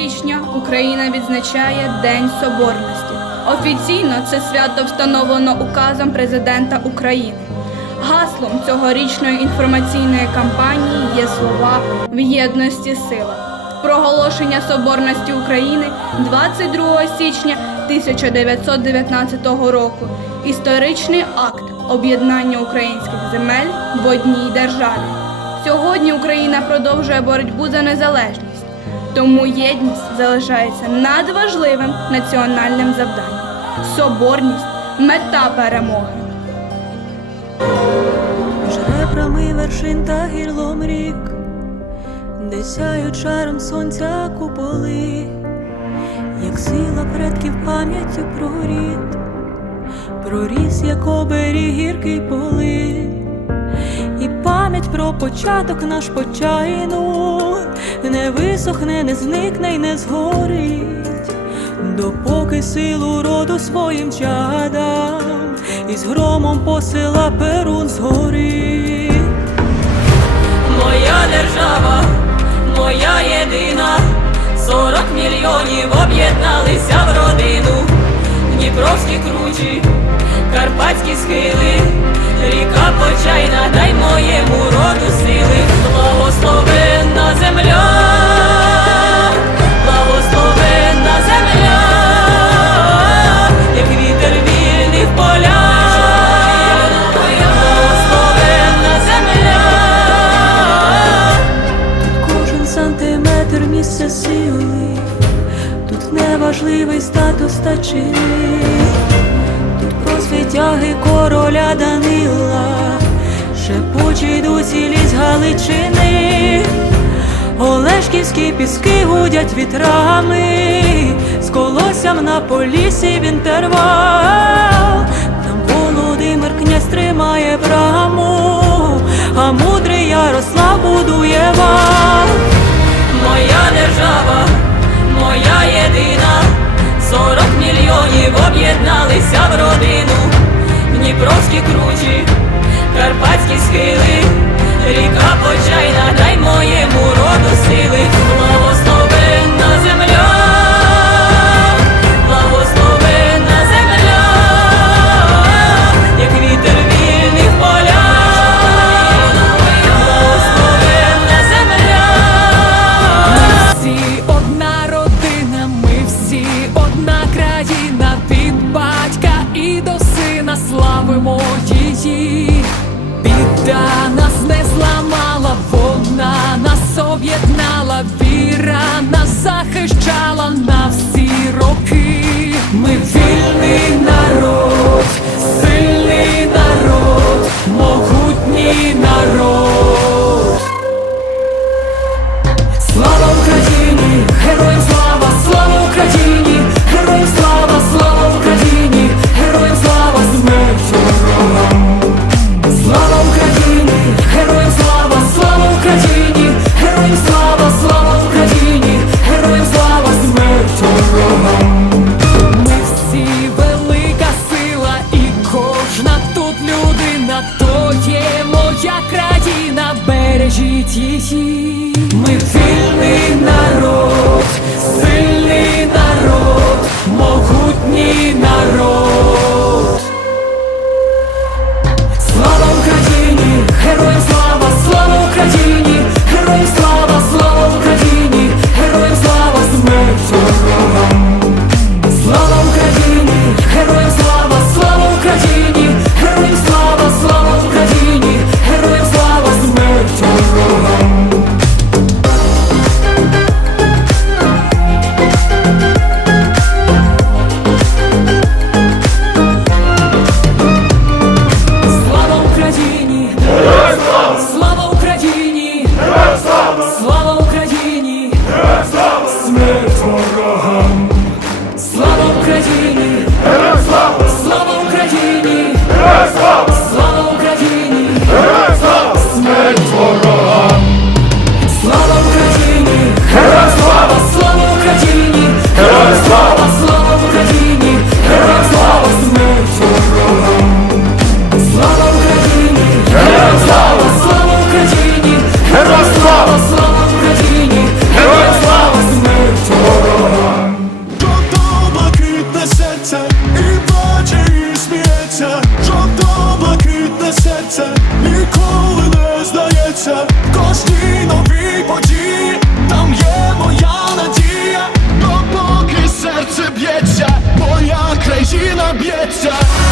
січня Україна відзначає День Соборності. Офіційно це свято встановлено указом президента України. Гаслом цьогорічної інформаційної кампанії є слова в єдності сила. Проголошення Соборності України 22 січня 1919 року. Історичний акт об'єднання українських земель в одній державі. Сьогодні Україна продовжує боротьбу за незалежність, тому єдність залишається надважливим національним завданням. Соборність мета перемоги. Жребрами вершин та гірлом рік, де сяють шаром сонця куполи, як сила предків пам'яттю про рід, проріс, як оберіг гіркий поли, і пам'ять про початок наш почайну не висохне, не зникне й не згорить, допоки силу роду своїм чадам із громом посила перун згори. Моя держава, моя єдина, сорок мільйонів об'єдналися в родину, Дніпровські кручі, Карпатські схили, ріка почайна, дай моєму роду сили, благословенна земля, благословенна земля, як вітер вільний в полях, благословенна земля. Кожен сантиметр місце сили, тут неважливий статус та чини, світяги короля Данила, шепочі дусі ліс Галичини, Олешківські піски гудять вітрами, з колоссям на полісі в інтервал. Там Володимир князь тримає браму, а мудрий Ярослав будує вал. Дніпровські кручі, Карпатські схили, ріка почайна, об'єднала, віра нас захищала на всі роки. Ми вільний народ, сильний народ, могутній народ. 气息。Україна